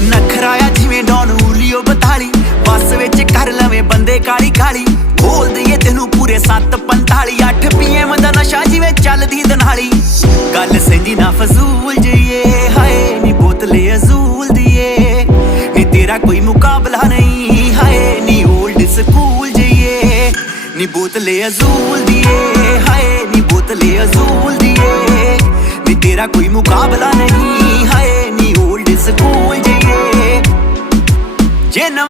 नखराया जिवें डॉन ऊलियो 42 बस विच कर लवे बंदे काली काली खोल दईए तेनू पूरे 7:45 8 PM दा नशा जिवें चलदी दनाली गल सेंदी ना फजूल जईए हाय नी बोतले अजूल दिए नी तेरा कोई मुकाबला नहीं हाय नी ओल्ड स्कूल जईए नी बोतले अजूल दिए हाय नी बोतले अजूल दिए नी तेरा कोई मुकाबला नहीं हाय नी ओल्ड स्कूल